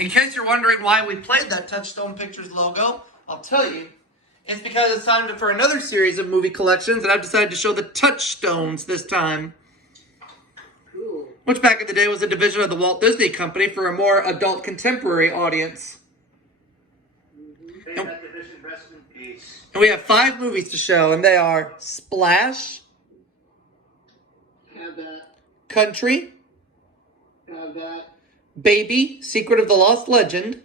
In case you're wondering why we played that Touchstone Pictures logo, I'll tell you. It's because it's time for another series of movie collections, and I've decided to show the Touchstones this time. Cool. Which back in the day was a division of the Walt Disney Company for a more adult contemporary audience. That division, rest in peace. And we have 5 movies to show, and they are Splash, Have that. Country, Have that. Baby, Secret of the Lost Legend,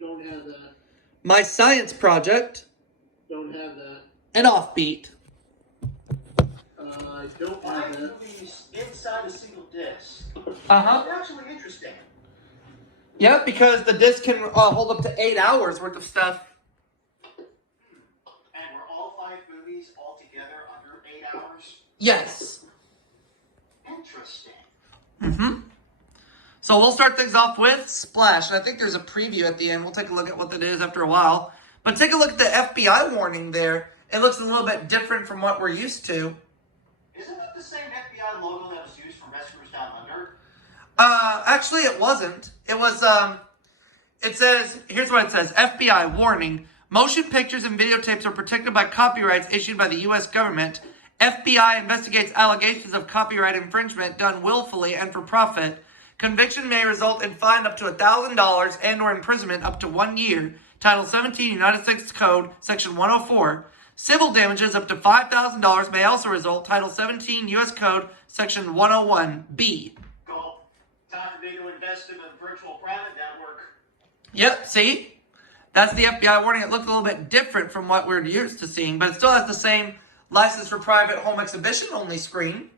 Don't have that. My Science Project, Don't have that. and Offbeat. I don't have that. Movies inside a single disc. Uh-huh. Actually interesting. Yeah, because the disc can hold up to 8 hours worth of stuff. And were all 5 movies all together under 8 hours? Yes. Interesting. Mm-hmm. So we'll start things off with Splash. And I think there's a preview at the end. We'll take a look at what that is after a while. But take a look at the FBI warning there. It looks a little bit different from what we're used to. Isn't it the same FBI logo that was used for Rescuers Down Under? Actually it wasn't. It was, it says, here's what it says. FBI warning. Motion pictures and videotapes are protected by copyrights issued by the U.S. government. FBI investigates allegations of copyright infringement done willfully and for profit. Conviction may result in fine up to $1,000 and or imprisonment up to 1 year. Title 17, United States Code, Section 104. Civil damages up to $5,000 may also result. Title 17, U.S. Code, Section 101B. Cool. Time for me to invest in a virtual private network. Yep, see? That's the FBI warning. It looks a little bit different from what we're used to seeing, but it still has the same license for private home exhibition only screen.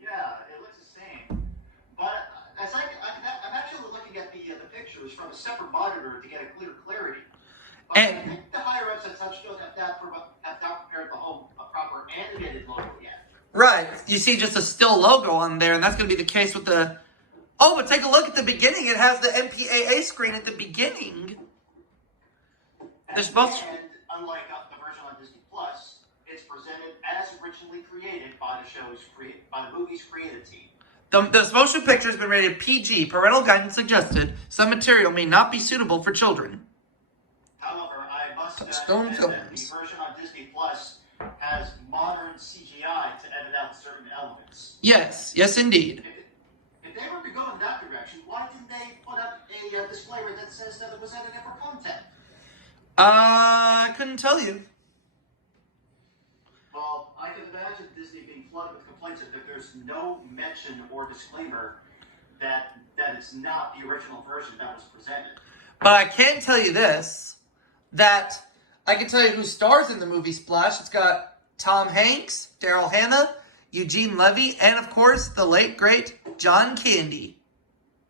Yeah, it looks the same. But as I'm actually looking at the pictures from a separate monitor to get a clear clarity. But And- I think the higher ups at Touchstone have not prepared a proper animated logo yet. Right. You see just a still logo on there, and that's going to be the case with the... Oh, but take a look at the beginning. It has the MPAA screen at the beginning. They're supposed to... And unlike the version on Disney Plus, it's presented as originally created by the movie's creative team. The motion picture has been rated PG. Parental guidance suggested. Some material may not be suitable for children. However, I must Touchstone admit that the Films. version on Disney Plus has modern CGI to edit out certain elements. Yes. Yes, indeed. If they were to go in that direction, why didn't they put up a disclaimer that says that it was edited for content? I couldn't tell you. Well, I can imagine Disney being flooded with complaints that there's no mention or disclaimer that it's not the original version that was presented. But I can tell you this, that I can tell you who stars in the movie Splash. It's got Tom Hanks, Daryl Hannah, Eugene Levy, and of course, the late, great John Candy.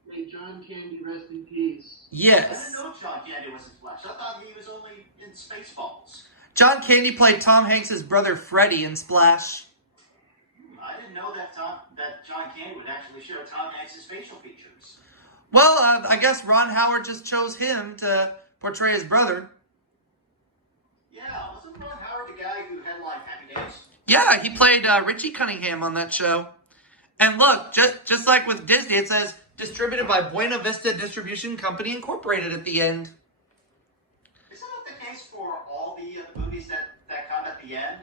May John Candy rest in peace. I Yes. didn't know John Candy was in Flash. I thought he was only in Spaceballs. John Candy played Tom Hanks' brother Freddie in Splash. I didn't know that John Candy would actually share Tom Hanks' facial features. Well, I guess Ron Howard just chose him to portray his brother. Yeah, wasn't Ron Howard the guy who headlined Happy Days? Yeah, he played Richie Cunningham on that show. And look, just like with Disney, it says distributed by Buena Vista Distribution Company Incorporated at the end. Isn't that the case for all the movies that come at the end?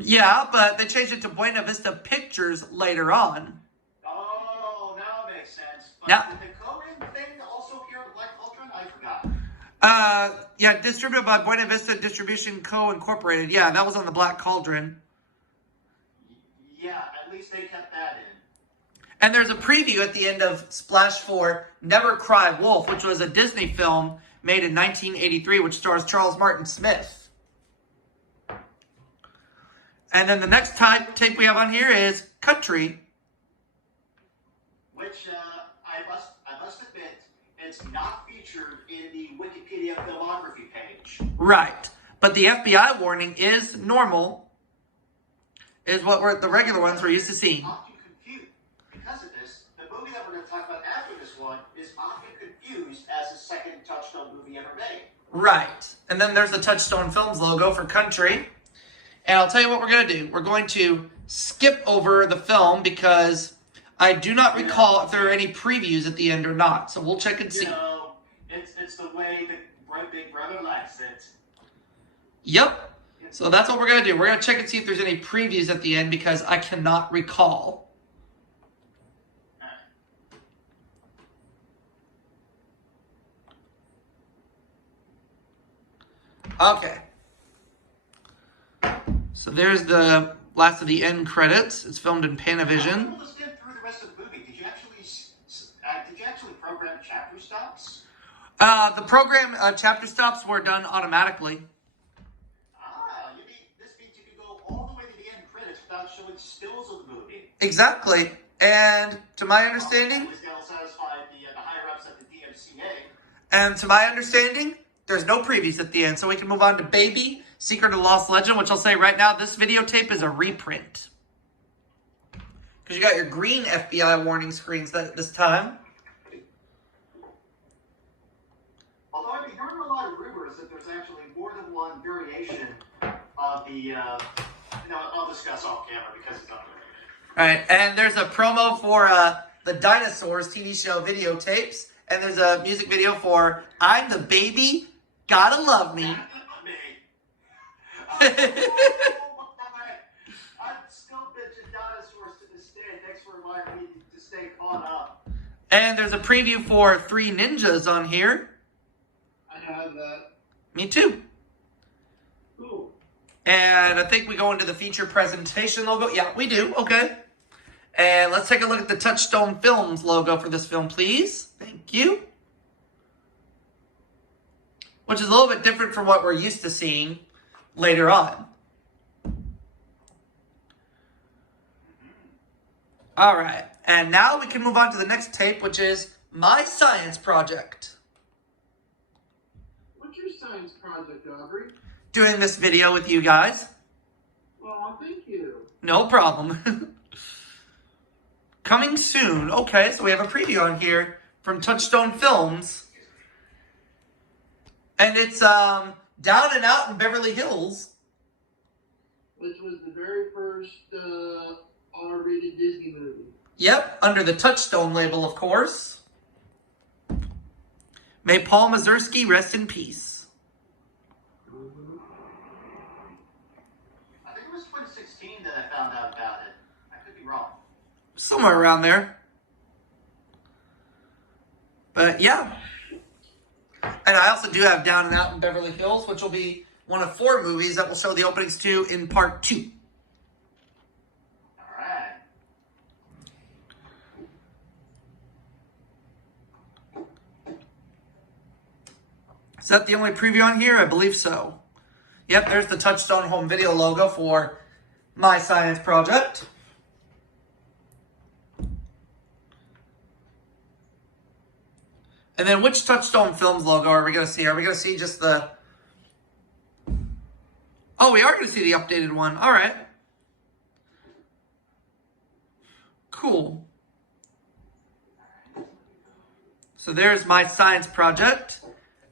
Yeah, but they changed it to Buena Vista Pictures later on. Oh, now it makes sense. But Yeah. did the Cohen thing also appear in the Black Cauldron? I forgot. Yeah, distributed by Buena Vista Distribution Co. Incorporated. Yeah, that was on the Black Cauldron. Yeah, at least they kept that in. And there's a preview at the end of Splash 4, Never Cry Wolf, which was a Disney film made in 1983, which stars Charles Martin Smith. And then the next tape we have on here is Country. Which I must admit, it's not featured in the Wikipedia filmography page. Right. But the FBI warning is normal, is what the regular ones we're used to seeing. Often confused. Because of this, the movie that we're going to talk about after this one is often confused as the second Touchstone movie ever made. Right. And then there's the Touchstone Films logo for Country. And I'll tell you what we're going to do. We're going to skip over the film because I do not recall if there are any previews at the end or not. So we'll check and see. You know, the way the Big Brother likes it. Yep. So that's what we're going to do. We're going to check and see if there's any previews at the end because I cannot recall. Okay. So there's the last of the end credits. It's filmed in Panavision. Let's get through the rest of the movie. Did you actually program chapter stops? The program chapter stops were done automatically. This means you can go all the way to the end credits without showing stills of the movie. Exactly. And to my understanding, That'll satisfy the higher ups at the DMCA. And to my understanding, there's no previews at the end, so we can move on to Baby, Secret of Lost Legend, which I'll say right now, this videotape is a reprint. Because you got your green FBI warning screens this time. Although I've been hearing a lot of rumors that there's actually more than one variation of the, I'll discuss off camera because it's unrelated. Alright, and there's a promo for the Dinosaurs TV show videotapes, and there's a music video for I'm the Baby, Gotta Love Me. I'm still bitching Dinosaurs to this day. Thanks for reminding me to stay caught up. And there's a preview for Three Ninjas on here. I have that. Me too. Cool. And I think we go into the feature presentation logo. Yeah, we do. Okay. And let's take a look at the Touchstone Films logo for this film, please. Thank you. Which is a little bit different from what we're used to seeing later on. All right. And now we can move on to the next tape, which is My Science Project. What's your science project, Aubrey? Doing this video with you guys. Oh, thank you. No problem. Coming soon. Okay, so we have a preview on here from Touchstone Films. And it's Down and Out in Beverly Hills. Which was the very first R-rated Disney movie. Yep, under the Touchstone label, of course. May Paul Mazursky rest in peace. I think it was 2016 that I found out about it. I could be wrong. Somewhere around there. But yeah. And I also do have Down and Out in Beverly Hills, which will be one of 4 movies that will show the openings to in part 2. Alright. Is that the only preview on here? I believe so. Yep, there's the Touchstone Home Video logo for My Science Project. And then which Touchstone Films logo are we going to see? Are we going to see just the... Oh, we are going to see the updated one. All right. Cool. So there's My Science Project.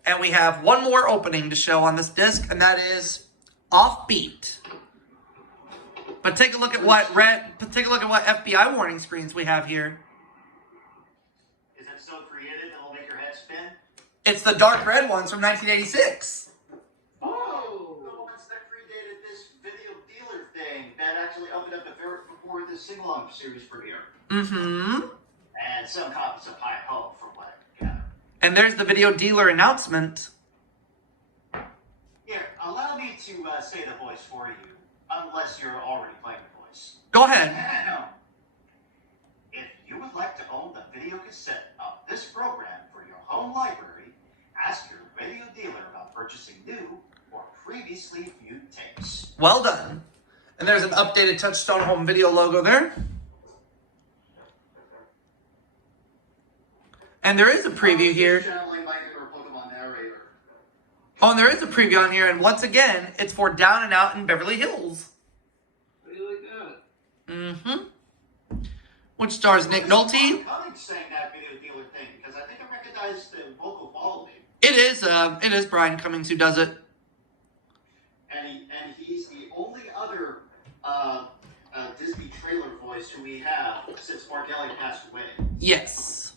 And we have one more opening to show on this disc, and that is Offbeat. But take a look at what FBI warning screens we have here. Is it so creative it'll make your head spin? It's the dark red ones from 1986. Oh! The ones that predated this video dealer thing that actually opened up before the sing-along series premiere. Mm-hmm. And some copies of Hi Ho, from what I gather. And there's the video dealer announcement. Here, allow me to say the voice for you, unless you're already playing the voice. Go ahead. If you would like to own the video cassette of this program for your home library, ask your radio dealer about purchasing new or previously viewed tapes. Well done. And there's an updated Touchstone Home Video logo there. And there is a preview here. Channeling my inner Pokemon narrator. Oh, and there is a preview on here. And once again, it's for Down and Out in Beverly Hills. How do you like that? Mm-hmm. Which stars Nick Nolte. Cummings sang that video dealer thing because I think I recognize the vocal quality. It is Brian Cummings who does it. And he's the only other Disney trailer voice who we have since Mark Elliott passed away. Yes.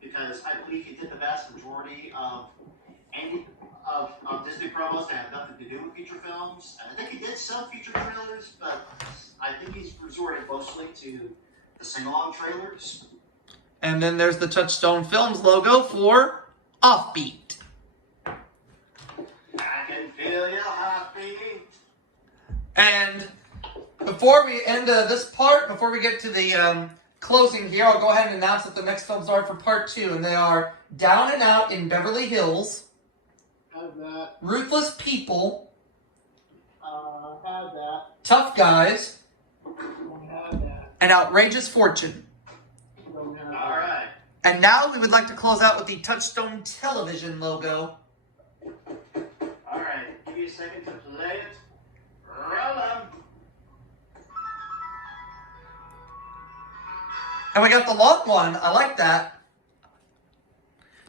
Because I believe he did the vast majority of any of Disney promos that have nothing to do with feature films. I think he did some feature trailers, but I think he's resorted mostly to the sing-along trailers. And then there's the Touchstone Films logo for Offbeat. I can feel your heartbeat. And before we end this part, before we get to the closing here, I'll go ahead and announce that the next films are for part 2, and they are Down and Out in Beverly Hills, Have that. Ruthless People, Have that. Tough Guys, Don't have that. and Outrageous Fortune. Don't have All that. right. And now we would like to close out with the Touchstone Television logo. All right. Give me a second to play it. Roll 'em. And we got the long one. I like that.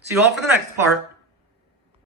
See you all for the next part.